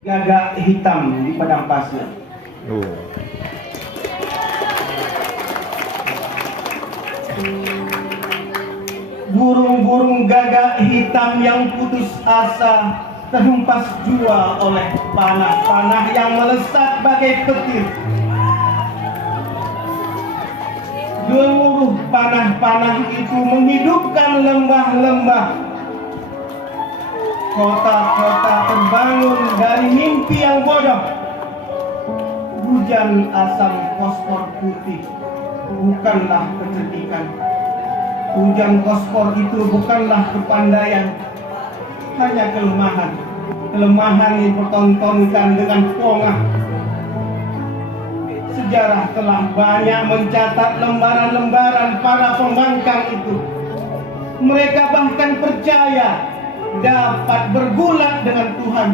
Gagak hitam di padang pasir. Burung-burung gagak hitam yang putus asa terhempas jua oleh panah-panah yang melesat bagai petir. Gemuruh panah-panah itu menghidupkan lembah-lembah. Kota-kota terbangun dari mimpi yang bodoh. Hujan asam fosfor putih bukanlah kecerdikan. Hujan fosfor itu bukanlah kepandaian, hanya kelemahan. Kelemahan yang dipertontonkan dengan pongah. Sejarah telah banyak mencatat lembaran-lembaran para pembangkang itu. Mereka bahkan percaya dapat bergulat dengan Tuhan.